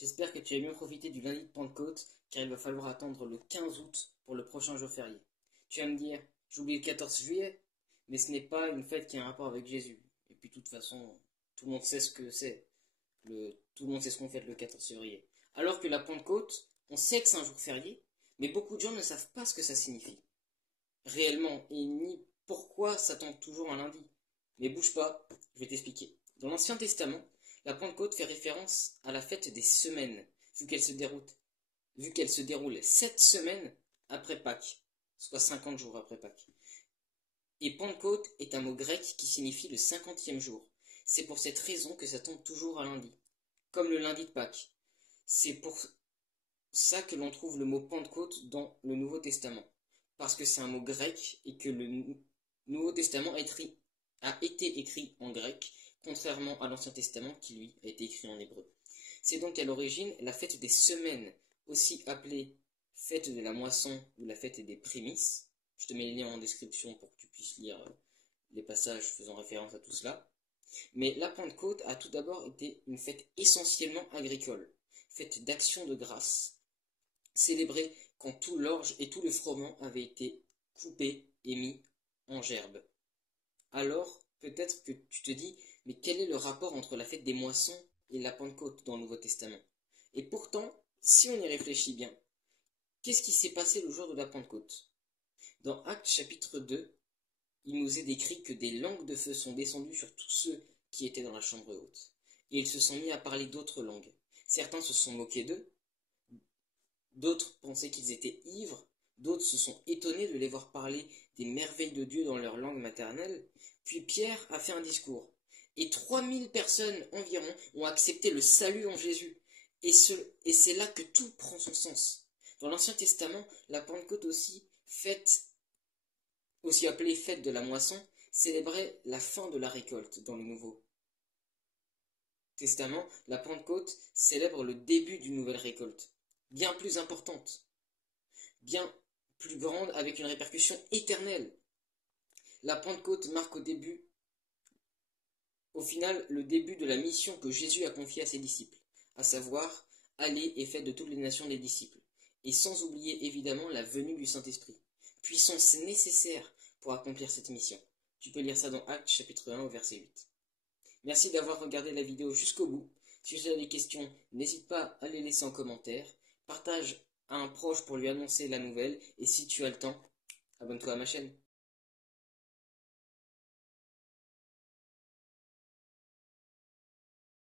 J'espère que tu as bien profité du lundi de Pentecôte, car il va falloir attendre le 15 août pour le prochain jour férié. Tu vas me dire, j'oublie le 14 juillet, mais ce n'est pas une fête qui a un rapport avec Jésus. Et puis de toute façon, tout le monde sait ce que c'est. Tout le monde sait ce qu'on fête le 14 février. Alors que la Pentecôte, on sait que c'est un jour férié, mais beaucoup de gens ne savent pas ce que ça signifie. Réellement, et ni pourquoi ça tombe toujours un lundi. Mais bouge pas, je vais t'expliquer. Dans l'Ancien Testament, la Pentecôte fait référence à la fête des semaines, vu qu'elle se déroule 7 semaines après Pâques, soit 50 jours après Pâques. Et Pentecôte est un mot grec qui signifie le 50e jour. C'est pour cette raison que ça tombe toujours un lundi, comme le lundi de Pâques. C'est pour ça que l'on trouve le mot Pentecôte dans le Nouveau Testament, parce que c'est un mot grec et que le Nouveau Testament a été écrit en grec, contrairement à l'Ancien Testament qui, lui, a été écrit en hébreu. C'est donc à l'origine la fête des semaines, aussi appelée fête de la moisson ou la fête des prémices. Je te mets les liens en description pour que tu puisses lire les passages faisant référence à tout cela. Mais la Pentecôte a tout d'abord été une fête essentiellement agricole, fête d'action de grâce, célébrée quand tout l'orge et tout le froment avaient été coupés et mis en gerbe. Alors, peut-être que tu te dis, mais quel est le rapport entre la fête des moissons et la Pentecôte dans le Nouveau Testament? Et pourtant, si on y réfléchit bien, qu'est-ce qui s'est passé le jour de la Pentecôte? Dans Actes chapitre 2, il nous est décrit que des langues de feu sont descendues sur tous ceux qui étaient dans la chambre haute. Et ils se sont mis à parler d'autres langues. Certains se sont moqués d'eux, d'autres pensaient qu'ils étaient ivres, d'autres se sont étonnés de les voir parler des merveilles de Dieu dans leur langue maternelle. Puis Pierre a fait un discours. Et 3000 personnes environ ont accepté le salut en Jésus. Et c'est là que tout prend son sens. Dans l'Ancien Testament, la Pentecôte aussi appelée fête de la moisson, célébrait la fin de la récolte. Dans le Nouveau Testament, la Pentecôte célèbre le début d'une nouvelle récolte, bien plus importante, bien plus grande, avec une répercussion éternelle. La Pentecôte marque au final, le début de la mission que Jésus a confiée à ses disciples, à savoir, aller et faites de toutes les nations des disciples, et sans oublier évidemment la venue du Saint-Esprit, puissance nécessaire pour accomplir cette mission. Tu peux lire ça dans Actes chapitre 1 au verset 8. Merci d'avoir regardé la vidéo jusqu'au bout. Si tu as des questions, n'hésite pas à les laisser en commentaire. Partage à un proche pour lui annoncer la nouvelle. Et si tu as le temps, abonne-toi à ma chaîne.